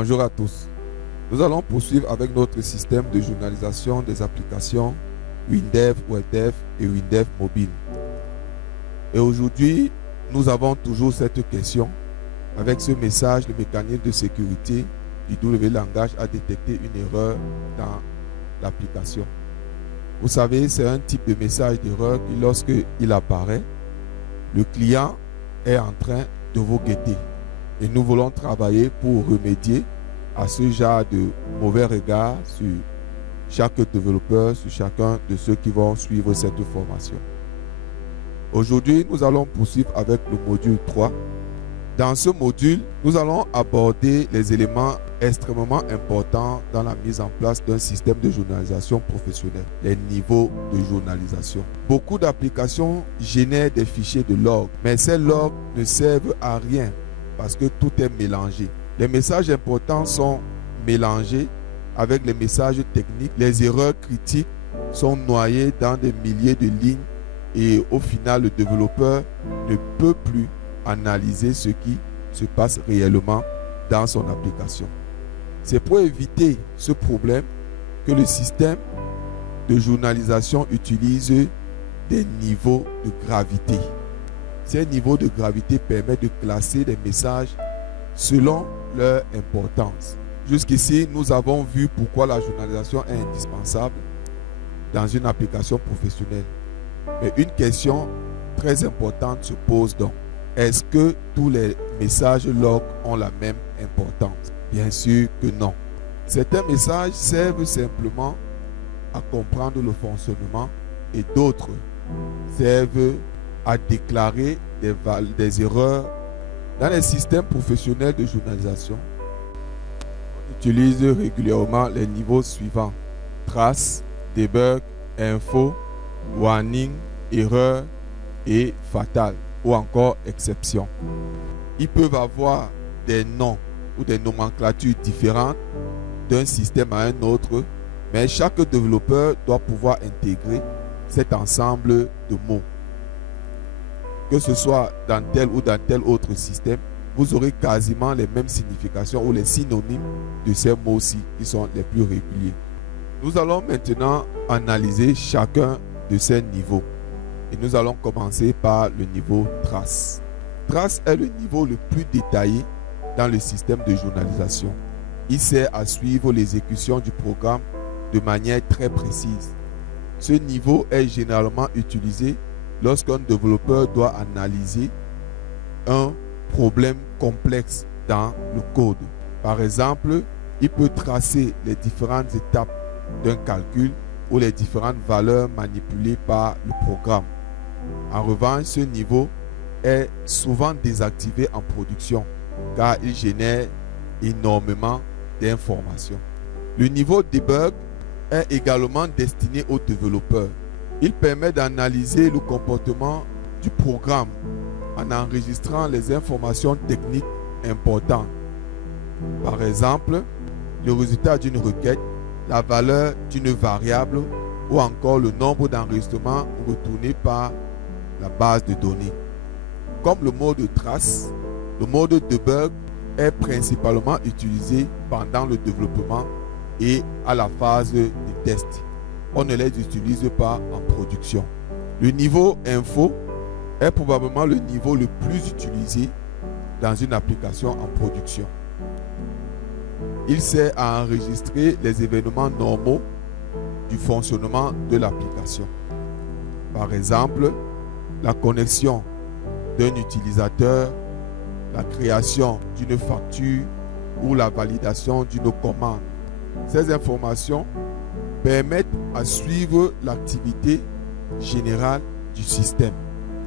Bonjour à tous. Nous allons poursuivre avec notre système de journalisation des applications WinDev, WebDev et WinDev Mobile. Et aujourd'hui, nous avons toujours cette question avec ce message, le mécanisme de sécurité du W-Langage a détecté une erreur dans l'application. Vous savez, c'est un type de message d'erreur qui, lorsqu'il apparaît, le client est en train de vous guetter. Et nous voulons travailler pour remédier à ce genre de mauvais regard sur chaque développeur, sur chacun de ceux qui vont suivre cette formation. Aujourd'hui, nous allons poursuivre avec le module 3. Dans ce module, nous allons aborder les éléments extrêmement importants dans la mise en place d'un système de journalisation professionnelle, les niveaux de journalisation. Beaucoup d'applications génèrent des fichiers de log, mais ces logs ne servent à rien parce que tout est mélangé. Les messages importants sont mélangés avec les messages techniques. Les erreurs critiques sont noyées dans des milliers de lignes et au final, le développeur ne peut plus analyser ce qui se passe réellement dans son application. C'est pour éviter ce problème que le système de journalisation utilise des niveaux de gravité. Ces niveaux de gravité permettent de classer les messages selon leur importance. Jusqu'ici, nous avons vu pourquoi la journalisation est indispensable dans une application professionnelle. Mais une question très importante se pose donc. Est-ce que tous les messages log ont la même importance? Bien sûr que non. Certains messages servent simplement à comprendre le fonctionnement et d'autres servent à déclarer des erreurs. Dans les systèmes professionnels de journalisation, on utilise régulièrement les niveaux suivants: trace, debug, info, warning, erreur et fatal, ou encore exception. Ils peuvent avoir des noms ou des nomenclatures différentes d'un système à un autre, mais chaque développeur doit pouvoir intégrer cet ensemble de mots. Que ce soit dans tel ou dans tel autre système, vous aurez quasiment les mêmes significations ou les synonymes de ces mots-ci qui sont les plus réguliers. Nous allons maintenant analyser chacun de ces niveaux. Et nous allons commencer par le niveau trace. Trace est le niveau le plus détaillé dans le système de journalisation. Il sert à suivre l'exécution du programme de manière très précise. Ce niveau est généralement utilisé lorsqu'un développeur doit analyser un problème complexe dans le code. Par exemple, il peut tracer les différentes étapes d'un calcul ou les différentes valeurs manipulées par le programme. En revanche, ce niveau est souvent désactivé en production car il génère énormément d'informations. Le niveau debug est également destiné aux développeurs. Il permet d'analyser le comportement du programme en enregistrant les informations techniques importantes. Par exemple, le résultat d'une requête, la valeur d'une variable ou encore le nombre d'enregistrements retournés par la base de données. Comme le mode trace, le mode debug est principalement utilisé pendant le développement et à la phase de test. On ne les utilise pas en production. Le niveau info est probablement le niveau le plus utilisé dans une application en production. Il sert à enregistrer les événements normaux du fonctionnement de l'application. Par exemple, la connexion d'un utilisateur, la création d'une facture ou la validation d'une commande. Ces informations permettent à suivre l'activité générale du système.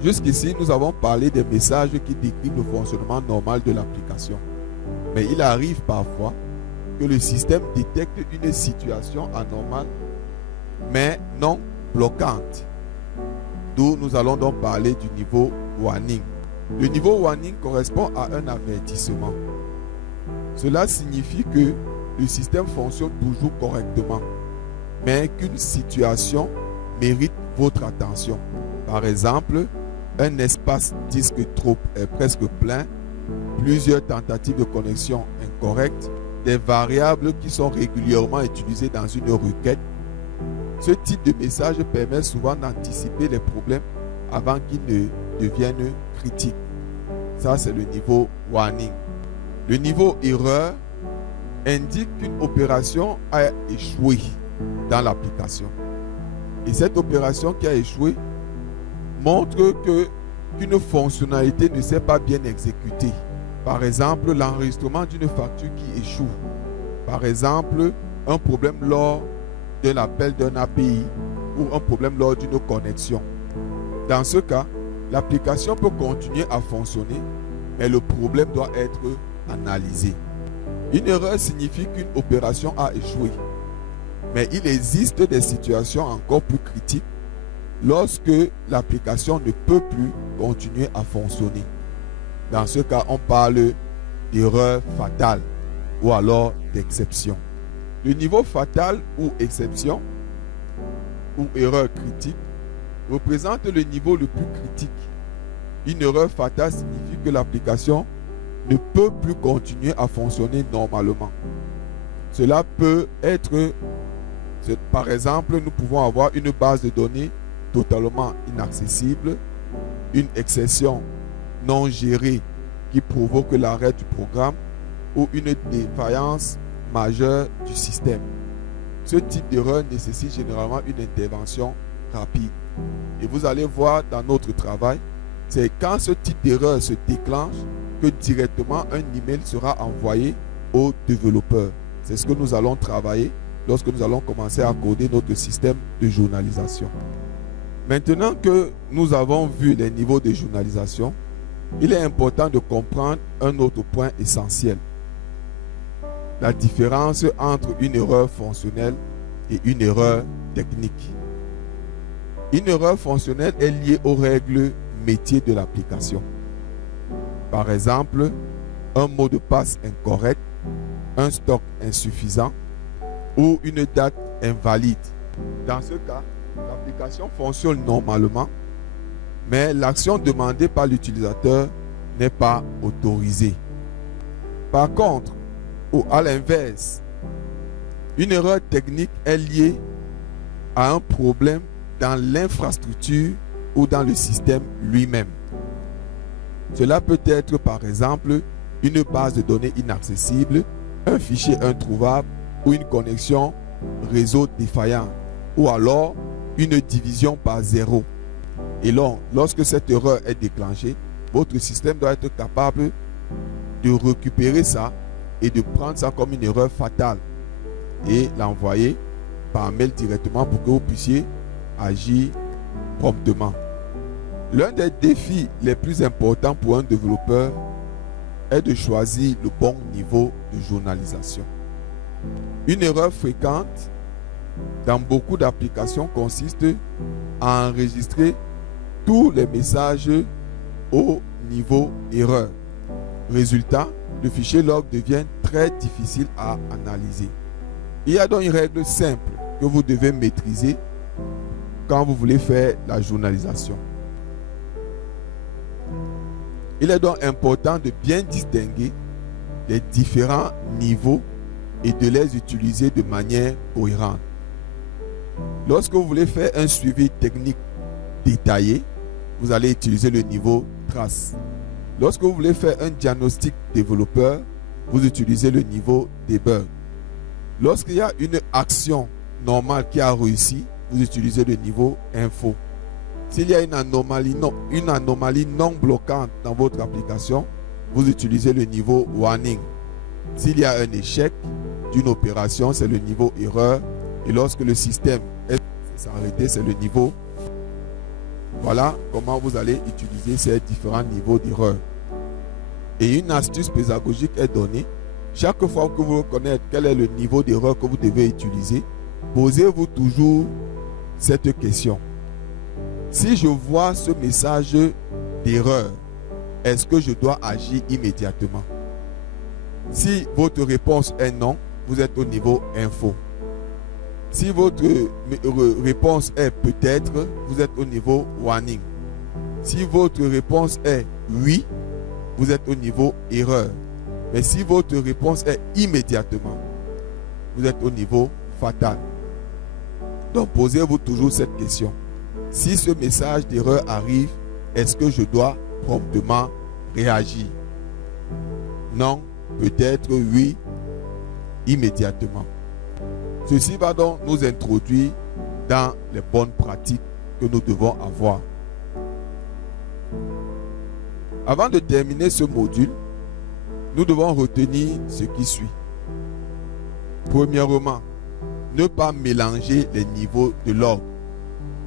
Jusqu'ici, nous avons parlé des messages qui décrivent le fonctionnement normal de l'application. Mais il arrive parfois que le système détecte une situation anormale, mais non bloquante. D'où nous allons donc parler du niveau warning. Le niveau warning correspond à un avertissement. Cela signifie que le système fonctionne toujours correctement, mais qu'une situation mérite votre attention. Par exemple, un espace disque trop est presque plein, plusieurs tentatives de connexion incorrectes des variables qui sont régulièrement utilisées dans une requête. Ce type de message permet souvent d'anticiper les problèmes avant qu'ils ne deviennent critiques. Ça, c'est le niveau warning. Le niveau erreur indique qu'une opération a échoué dans l'application. Et cette opération qui a échoué montre qu'une fonctionnalité ne s'est pas bien exécutée. Par exemple, l'enregistrement d'une facture qui échoue. Par exemple, un problème lors de l'appel d'un API ou un problème lors d'une connexion. Dans ce cas, l'application peut continuer à fonctionner, mais le problème doit être analysé. Une erreur signifie qu'une opération a échoué. Mais il existe des situations encore plus critiques lorsque l'application ne peut plus continuer à fonctionner. Dans ce cas, on parle d'erreur fatale ou alors d'exception. Le niveau fatal ou exception ou erreur critique représente le niveau le plus critique. Une erreur fatale signifie que l'application ne peut plus continuer à fonctionner normalement. Cela peut être, par exemple, nous pouvons avoir une base de données totalement inaccessible, une exception non gérée qui provoque l'arrêt du programme ou une défaillance majeure du système. Ce type d'erreur nécessite généralement une intervention rapide. Et vous allez voir dans notre travail, c'est quand ce type d'erreur se déclenche que directement un email sera envoyé aux développeurs. C'est ce que nous allons travailler lorsque nous allons commencer à coder notre système de journalisation. Maintenant que nous avons vu les niveaux de journalisation, il est important de comprendre un autre point essentiel. La différence entre une erreur fonctionnelle et une erreur technique. Une erreur fonctionnelle est liée aux règles métiers de l'application. Par exemple, un mot de passe incorrect, un stock insuffisant ou une date invalide. Dans ce cas, l'application fonctionne normalement, mais l'action demandée par l'utilisateur n'est pas autorisée. Par contre, ou à l'inverse, une erreur technique est liée à un problème dans l'infrastructure ou dans le système lui-même. Cela peut être par exemple une base de données inaccessible, un fichier introuvable ou une connexion réseau défaillant ou alors une division par zéro. Et donc, lorsque cette erreur est déclenchée, votre système doit être capable de récupérer ça et de prendre ça comme une erreur fatale et l'envoyer par mail directement pour que vous puissiez agir promptement. L'un des défis les plus importants pour un développeur est de choisir le bon niveau de journalisation. Une erreur fréquente dans beaucoup d'applications consiste à enregistrer tous les messages au niveau erreur. Résultat, le fichier log devient très difficile à analyser. Il y a donc une règle simple que vous devez maîtriser quand vous voulez faire la journalisation. Il est donc important de bien distinguer les différents niveaux et de les utiliser de manière cohérente. Lorsque vous voulez faire un suivi technique détaillé, vous allez utiliser le niveau trace. Lorsque vous voulez faire un diagnostic développeur, vous utilisez le niveau debug. Lorsqu'il y a une action normale qui a réussi, vous utilisez le niveau info. S'il y a une anomalie non bloquante dans votre application, vous utilisez le niveau warning. S'il y a un échec d'une opération, c'est le niveau erreur. Et lorsque le système est s'arrêter, c'est le niveau. Voilà comment vous allez utiliser ces différents niveaux d'erreur. Et une astuce pédagogique est donnée. Chaque fois que vous reconnaissez quel est le niveau d'erreur que vous devez utiliser, posez-vous toujours cette question. Si je vois ce message d'erreur, est-ce que je dois agir immédiatement? Si votre réponse est non, vous êtes au niveau info. Si votre réponse est peut-être, vous êtes au niveau warning. Si votre réponse est oui, vous êtes au niveau erreur. Mais si votre réponse est immédiatement, vous êtes au niveau fatal. Donc posez-vous toujours cette question. Si ce message d'erreur arrive, est-ce que je dois promptement réagir? Non, peut-être oui, immédiatement. Ceci va donc nous introduire dans les bonnes pratiques que nous devons avoir. Avant de terminer ce module, nous devons retenir ce qui suit. Premièrement, ne pas mélanger les niveaux de l'ordre.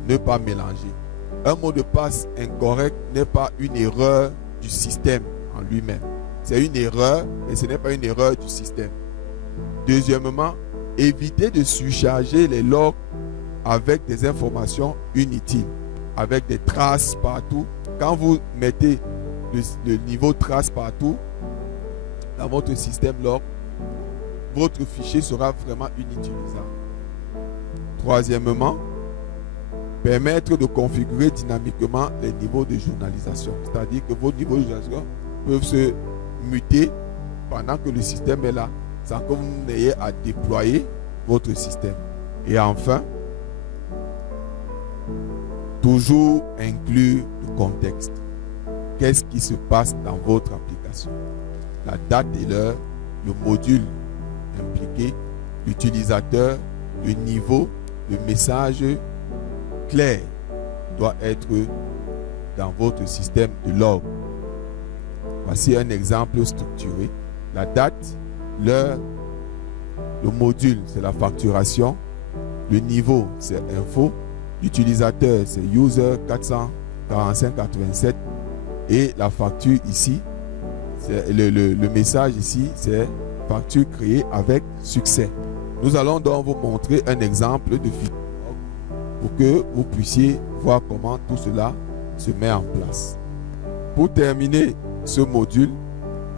Ne pas mélanger. Un mot de passe incorrect n'est pas une erreur du système en lui-même. C'est une erreur, mais ce n'est pas une erreur du système. Deuxièmement, évitez de surcharger les logs avec des informations inutiles, avec des traces partout. Quand vous mettez le niveau trace partout dans votre système log, votre fichier sera vraiment inutilisable. Troisièmement, permettre de configurer dynamiquement les niveaux de journalisation. C'est-à-dire que vos niveaux de journalisation peuvent se muter pendant que le système est là, sans que vous n'ayez à déployer votre système. Et enfin, toujours inclure le contexte. Qu'est-ce qui se passe dans votre application? La date et l'heure, le module impliqué, l'utilisateur, le niveau, le message clair doit être dans votre système de log. Voici un exemple structuré. La date, l'heure, le module, c'est la facturation. Le niveau, c'est info. L'utilisateur, c'est user 44587. Et la facture ici, c'est le message ici, c'est facture créée avec succès. Nous allons donc vous montrer un exemple de fichier pour que vous puissiez voir comment tout cela se met en place. Pour terminer ce module,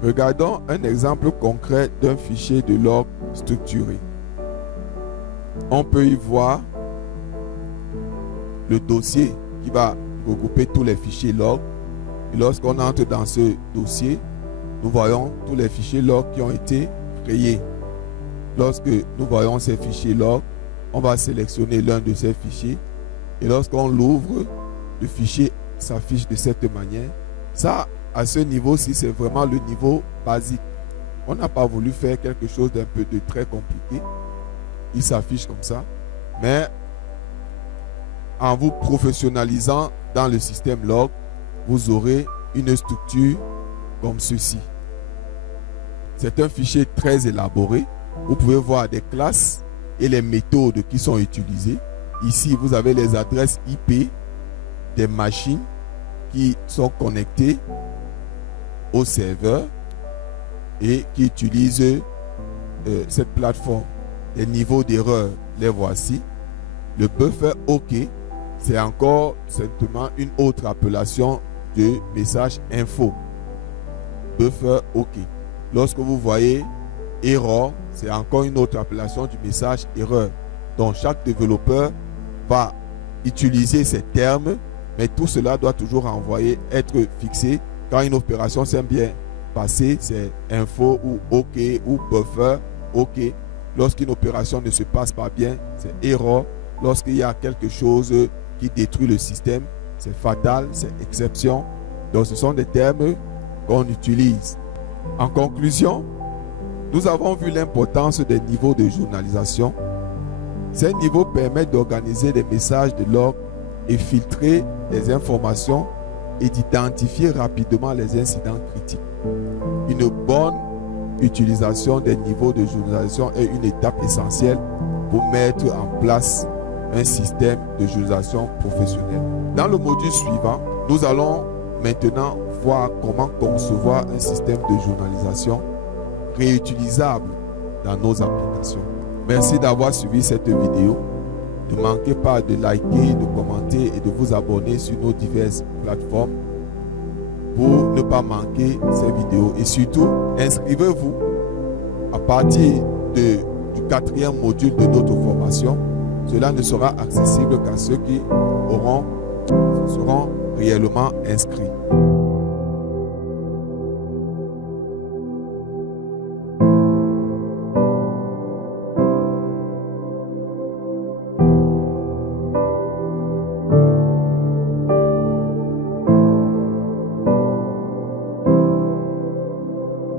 regardons un exemple concret d'un fichier de log structuré. On peut y voir le dossier qui va regrouper tous les fichiers log. Et lorsqu'on entre dans ce dossier, nous voyons tous les fichiers log qui ont été créés. Lorsque nous voyons ces fichiers log, on va sélectionner l'un de ces fichiers. Et lorsqu'on l'ouvre, le fichier s'affiche de cette manière. Ça, à ce niveau-ci, c'est vraiment le niveau basique. On n'a pas voulu faire quelque chose d'un peu de très compliqué. Il s'affiche comme ça. Mais en vous professionnalisant dans le système log, vous aurez une structure comme ceci. C'est un fichier très élaboré. Vous pouvez voir des classes et les méthodes qui sont utilisées. Ici, vous avez les adresses IP des machines qui sont connectées au serveur et qui utilisent cette plateforme. Les niveaux d'erreur, les voici. Le buffer OK, c'est encore simplement une autre appellation de message info. Buffer OK. Lorsque vous voyez error, c'est encore une autre appellation du message erreur. Donc chaque développeur va utiliser ces termes, mais tout cela doit toujours être fixé. Quand une opération s'est bien passée, c'est info ou OK ou buffer OK. Lorsqu'une opération ne se passe pas bien, c'est error. Lorsqu'il y a quelque chose qui détruit le système, c'est fatal, c'est exception. Donc ce sont des termes qu'on utilise. En conclusion, nous avons vu l'importance des niveaux de journalisation. Ces niveaux permettent d'organiser des messages de log et filtrer les informations et d'identifier rapidement les incidents critiques. Une bonne utilisation des niveaux de journalisation est une étape essentielle pour mettre en place un système de journalisation professionnel. Dans le module suivant, nous allons maintenant voir comment concevoir un système de journalisation réutilisable dans nos applications. Merci d'avoir suivi cette vidéo. Ne manquez pas de liker, de commenter et de vous abonner sur nos diverses plateformes pour ne pas manquer ces vidéos. Et surtout, inscrivez-vous à partir du 4e module de notre formation. Cela ne sera accessible qu'à ceux qui seront réellement inscrits.